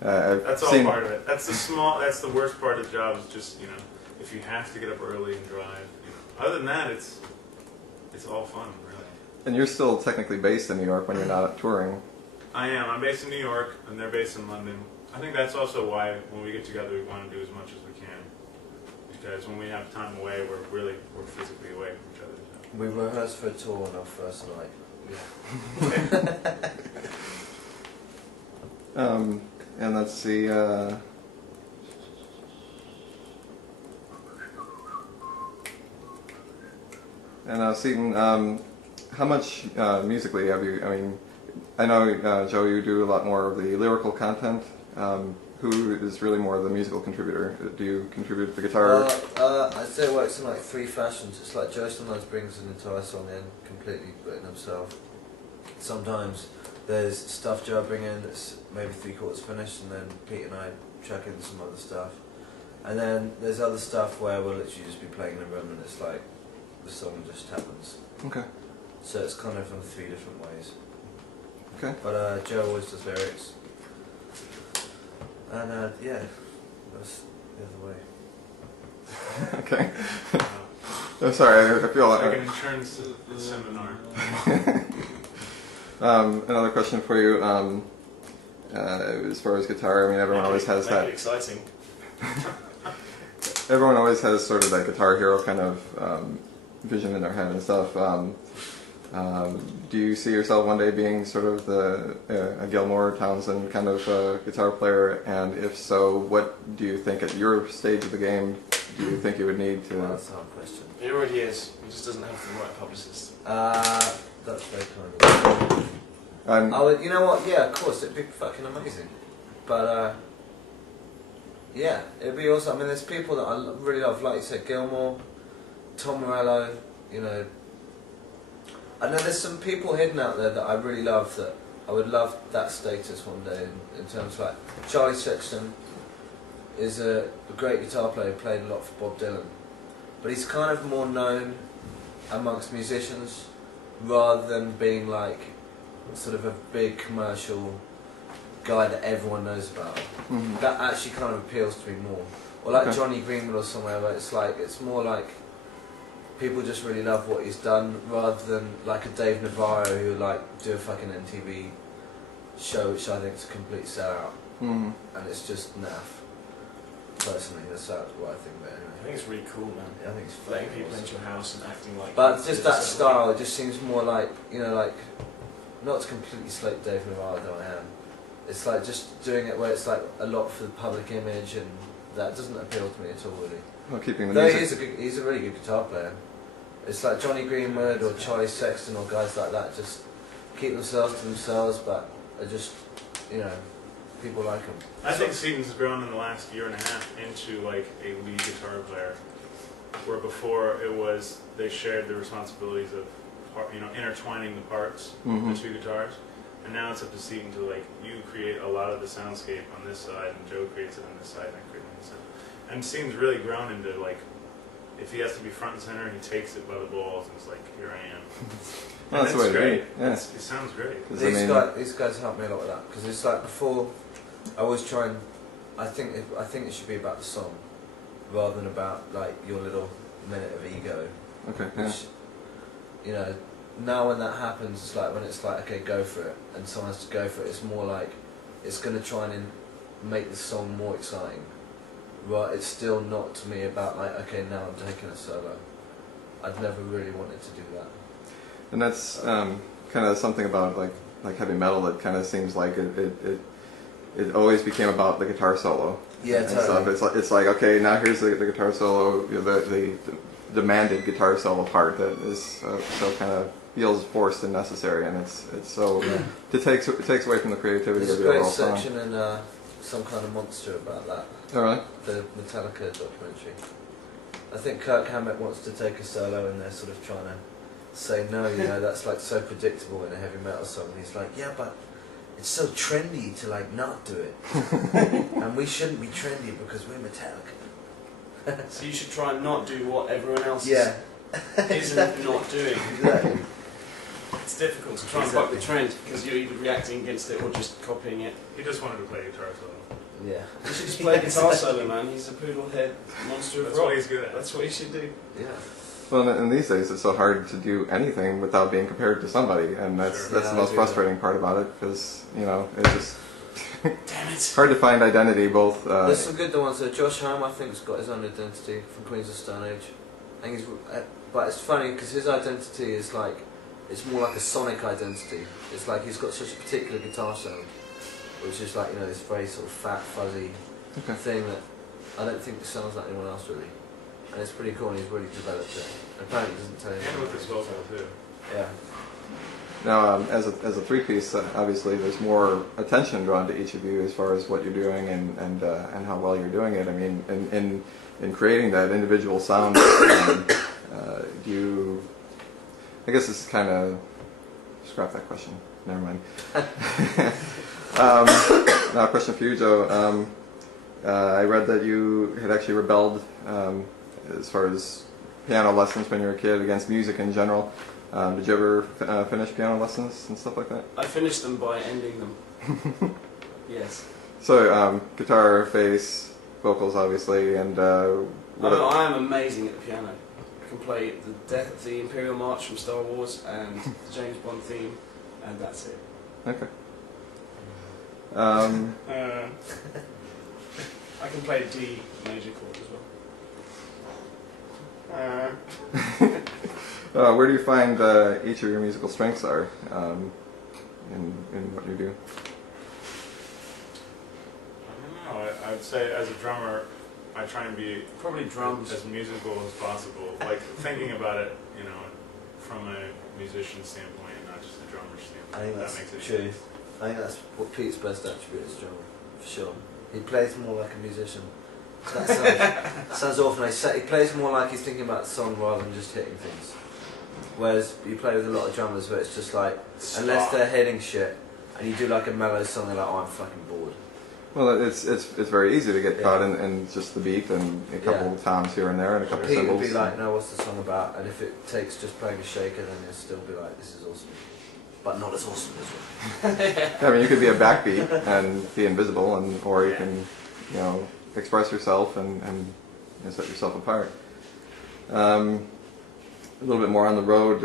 That's all part of it. That's the worst part of the job. Is just if you have to get up early and drive. Other than that, it's all fun, really. And you're still technically based in New York when you're not touring. I am. I'm based in New York, and they're based in London. I think that's also why when we get together, we want to do as much as we can. Because when we have time away, we're physically away from each other. So. We rehearsed for a tour on our first night. Yeah. And let's see. And Seton, how much musically have you? I mean, I know Joe, you do a lot more of the lyrical content. Who is really more of the musical contributor? Do you contribute the guitar? I'd say it works in like three fashions. It's like Joe sometimes brings an entire song in, completely written himself. Sometimes there's stuff Joe bring in that's maybe 3/4 finished, and then Pete and I chuck in some other stuff. And then there's other stuff where we'll literally just be playing in a room and it's like the song just happens. Okay. So it's kind of in 3 different ways. Okay. But Joe always does lyrics. And yeah, that's the other way. Okay. I'm sorry, I feel like an insurance seminar. Another question for you. As far as guitar, I mean, everyone always has that. Exciting. Everyone always has sort of that Guitar Hero kind of vision in their head and stuff. Do you see yourself one day being sort of a Gilmore Townsend kind of guitar player? And if so, what do you think at your stage of the game do you think you would need to? Well, that's a hard question. He already is. He just doesn't have the right publicist. That's very kind of you. You know what? Yeah, of course, it'd be fucking amazing. But yeah, it'd be awesome. I mean, there's people that I really love, like you said, Gilmore, Tom Morello. You know. I know there's some people hidden out there that I really love, that I would love that status one day in terms of like Charlie Sexton is a great guitar player, played a lot for Bob Dylan, but he's kind of more known amongst musicians rather than being like sort of a big commercial guy that everyone knows about. Mm-hmm. That actually kind of appeals to me more. Or like Okay. Johnny Greenwood or somewhere where it's more like people just really love what he's done, rather than like a Dave Navarro who like do a fucking MTV show, which I think is a complete sellout, Mm-hmm. and it's just naff. Personally, that's what I think. But anyway, I think it's really cool, man. I think it's Letting fucking people awesome. into your house and acting like. But just that style, it just seems more like, you know, like not to completely slate Dave Navarro though I am. It's like just doing it where it's like a lot for the public image, and that doesn't appeal to me at all really. Well, keeping the Though music. he's a really good guitar player. It's like Johnny Greenwood or Charlie Sexton or guys like that just keep themselves to themselves, but are just, you know, people like them. I think Seton's grown in the last year and a half into like a lead guitar player, where before it was they shared the responsibilities of intertwining the parts Mm-hmm. of the two guitars, and now it's up to Seton to like you create a lot of the soundscape on this side, and Joe creates it on this side, and I create it on this side. And Seton's really grown into like, if he has to be front and center, he takes it by the balls and it's like, here I am. Well, that's the way to great. be. Yeah. It sounds great. These guys help me a lot with that, because it's like before I always try and I think it should be about the song rather than about like your little minute of ego. Okay. Yeah. Which, you know, now when that happens, it's like when it's like, okay, go for it, and someone has to go for it, it's more like it's going to try and make the song more exciting. Right, it's still not to me about like, okay, now I'm taking a solo. I've never really wanted to do that. And that's kind of something about like heavy metal that kind of seems like it always became about the guitar solo. Yeah, and totally. stuff. It's like okay, now here's the guitar solo, the demanded guitar solo part that is so kind of feels forced and necessary, and it's so it takes away from the creativity There's of a the great overall song. section in Some Kind of Monster about that. Oh, really? The Metallica documentary. I think Kirk Hammett wants to take a solo, and they're sort of trying to say no, you know, that's like so predictable in a heavy metal song. And he's like, yeah, but it's so trendy to like not do it, and we shouldn't be trendy because we're Metallica. So you should try and not do what everyone else Yeah. isn't not doing. Exactly. It's difficult to try and buck the trend because you're either reacting against it or just copying it. He just wanted to play guitar solo. Yeah. You should just play guitar solo, man. He's a poodle head monster of That's rock. what he's good at. That's what he should do. Yeah. Well, and these days it's so hard to do anything without being compared to somebody, and that's Sure. the most frustrating part about it, because it's just Damn it. hard to find identity both. There's some good ones. Josh Homme, I think, has got his own identity from Queens of Stone Age. I think but it's funny because his identity is like, it's more like a sonic identity. It's like he's got such a particular guitar sound, which is like, this very sort of fat, fuzzy thing that I don't think sounds like anyone else really. And it's pretty cool, and he's really developed it. Apparently he doesn't tell you. And with his vocal too. Yeah. Now, as a three-piece, obviously there's more attention drawn to each of you as far as what you're doing and how well you're doing it. I mean, in creating that individual sound, do you? I guess this is kind of scrap that question. Never mind. Now, a question for you, Joe. I read that you had actually rebelled as far as piano lessons when you were a kid against music in general. Did you ever finish piano lessons and stuff like that? I finished them by ending them. Yes. So, guitar, bass, vocals, obviously, and I am amazing at the piano. I can play the Imperial March from Star Wars and the James Bond theme, and that's it. Okay. I can play D major chord as well. Where do you find each of your musical strengths are in what you do? I don't know. I would say as a drummer, I try and be Probably drums. as musical as possible. Like thinking about it, from a musician standpoint and not just a drummer standpoint. I think that that's makes it true. easy. I think that's what Pete's best attribute is, drummer, for sure. He plays more like a musician. That sounds awful. He plays more like he's thinking about the song rather than just hitting things. Whereas you play with a lot of drummers where it's just like, unless they're hitting shit, and you do like a mellow song, they're like, oh, I'm fucking bored. Well, it's very easy to get caught in just the beat and a couple of toms here and there and a couple of Pete cymbals. would be like, no, what's the song about? And if it takes just playing a shaker, then he'll still be like, this is awesome. But not as awesome as well. I mean, you could be a backbeat and be invisible, or you can, express yourself and set yourself apart. A little bit more on the road.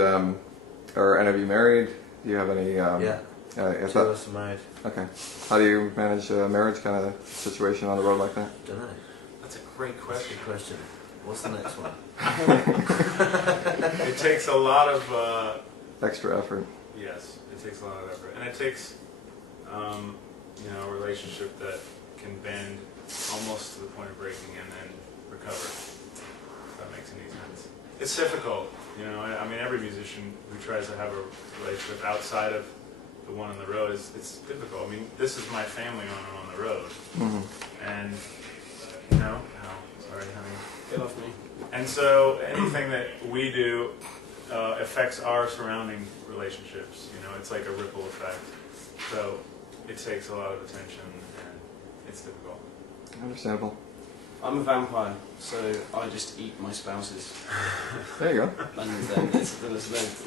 Are any of you married? Do you have any? Yeah. Two of us are married. Okay. How do you manage a marriage kind of situation on the road like that? Don't know. That's a great question. Good question. What's the next one? It takes a lot of Extra effort. yes, it takes a lot of effort, and it takes a relationship that can bend almost to the point of breaking and then recover. If that makes any sense. It's difficult, I mean, every musician who tries to have a relationship outside of the one on the road it's difficult. I mean, this is my family when I'm on the road, and sorry, honey. Get off me. And so anything that we do affects our surrounding relationships. It's like a ripple effect. So it takes a lot of attention, and it's difficult. Understandable. I'm a vampire, so I just eat my spouses. There you go. And then there's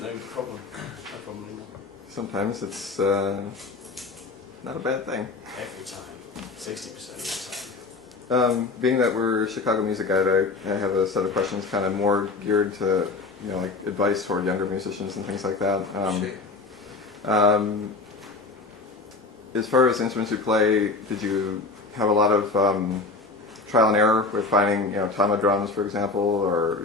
no problem. No problem anymore. Sometimes it's not a bad thing. Every time. 60% of the time. Being that we're Chicago Music Guide, I have a set of questions kind of more geared to, like advice toward younger musicians and things like that. As far as instruments you play, did you have a lot of trial and error with finding, Tama drums, for example, or